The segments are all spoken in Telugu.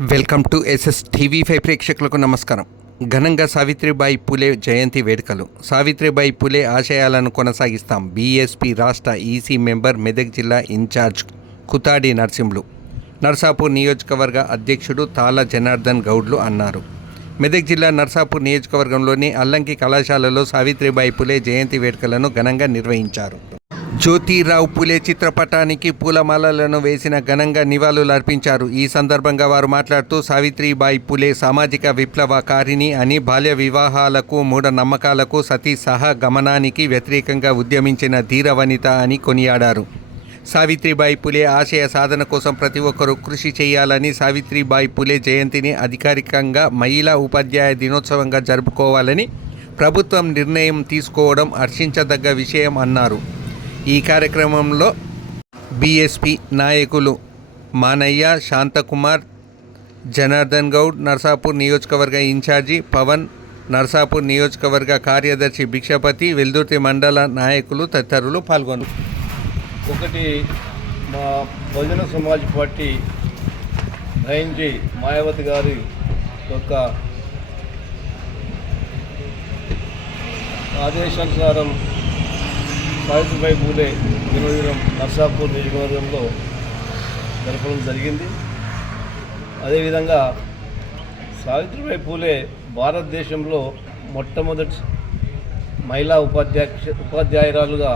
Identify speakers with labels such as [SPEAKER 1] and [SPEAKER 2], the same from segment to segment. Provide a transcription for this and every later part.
[SPEAKER 1] Welcome to SS TV five ప్రేక్షకులకు నమస్కారం. ఘనంగా సావిత్రిబాయి పులే జయంతి వేడుకలు. సావిత్రిబాయి పులే ఆశయాలను కొనసాగిస్తాం. బీఎస్పీ రాష్ట్ర ఈసీ మెంబర్ మెదక్ జిల్లా ఇన్ఛార్జ్ కుతాడి నర్సింహులు. నర్సాపూర్ నియోజకవర్గ అధ్యక్షుడు తాళ జనార్దన్ గౌడ్లు అన్నారు. మెదక్ జిల్లా నర్సాపూర్ నియోజకవర్గంలోని అల్లంకి కళాశాలలో సావిత్రిబాయి పులే జయంతి వేడుకలను ఘనంగా నిర్వహించారు. జ్యోతిరావు పులే చిత్రపటానికి పూలమాలలను వేసిన ఘనంగా నివాళులు అర్పించారు. ఈ సందర్భంగా వారు మాట్లాడుతూ సావిత్రిబాయి పులే సామాజిక విప్లవకారిణి అని బాల్య వివాహాలకు మూఢనమ్మకాలకు సతీ సహ గమనానికి వ్యతిరేకంగా ఉద్యమించిన ధీరవనిత అని కొనియాడారు. సావిత్రిబాయి పులే ఆశయ సాధన కోసం ప్రతి ఒక్కరూ కృషి చేయాలని సావిత్రిబాయి పులే జయంతిని అధికారికంగా మహిళా ఉపాధ్యాయ దినోత్సవంగా జరుపుకోవాలని ప్రభుత్వం నిర్ణయం తీసుకోవడం హర్షించదగ్గ విషయం అన్నారు. ఈ కార్యక్రమంలో బీఎస్పీ నాయకులు మానయ్య శాంతకుమార్ జనార్దన్ గౌడ్ నర్సాపూర్ నియోజకవర్గ ఇన్ఛార్జి పవన్ నర్సాపూర్ నియోజకవర్గ కార్యదర్శి భిక్షపతి వెల్దుర్తి మండల నాయకులు తదితరులు పాల్గొన్నారు.
[SPEAKER 2] ఒకటి మా బహుజన సమాజ్ పార్టీ నయించి మాయావతి గారి యొక్క ఆదేశానుసారం సావిత్రిబాయి పూలే జన్మదినం నర్సాపూర్ నియోజకవర్గంలో జరపడం జరిగింది. అదేవిధంగా సావిత్రిబాయి పూలే భారతదేశంలో మొట్టమొదటి మహిళా ఉపాధ్యాక్ష ఉపాధ్యాయురాలుగా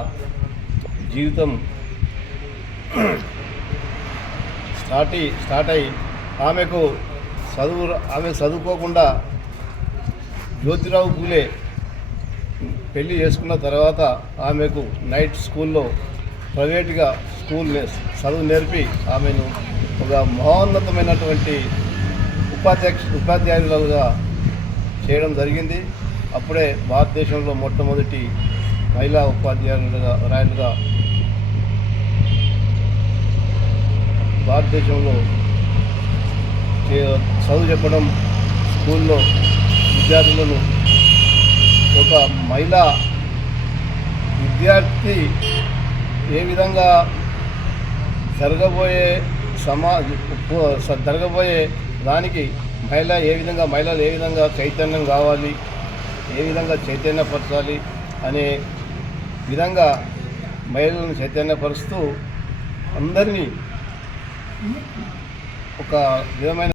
[SPEAKER 2] జీవితం స్టార్ట్ స్టార్ట్ అయ్యి ఆమెకు చదువు ఆమె చదువుకోకుండా జ్యోతిరావు పూలే పెళ్ళి చేసుకున్న తర్వాత ఆమెకు నైట్ స్కూల్లో ప్రైవేట్గా స్కూల్ చదువు నేర్పి ఆమెను ఒక మహోన్నతమైనటువంటి ఉపాధ్యక్ష ఉపాధ్యాయులుగా చేయడం జరిగింది. అప్పుడే భారతదేశంలో మొట్టమొదటి మహిళా ఉపాధ్యాయులుగా రాయలుగా భారతదేశంలో చే- చదువు చెప్పడం స్కూల్లో విద్యార్థులను ఒక మహిళా విద్యార్థి ఏ విధంగా జరగబోయే సమా జరగబోయే దానికి మహిళ ఏ విధంగా మహిళలు ఏ విధంగా చైతన్యం కావాలి ఏ విధంగా చైతన్యపరచాలి అనే విధంగా మహిళలను చైతన్యపరుస్తూ అందరినీ ఒక విధమైన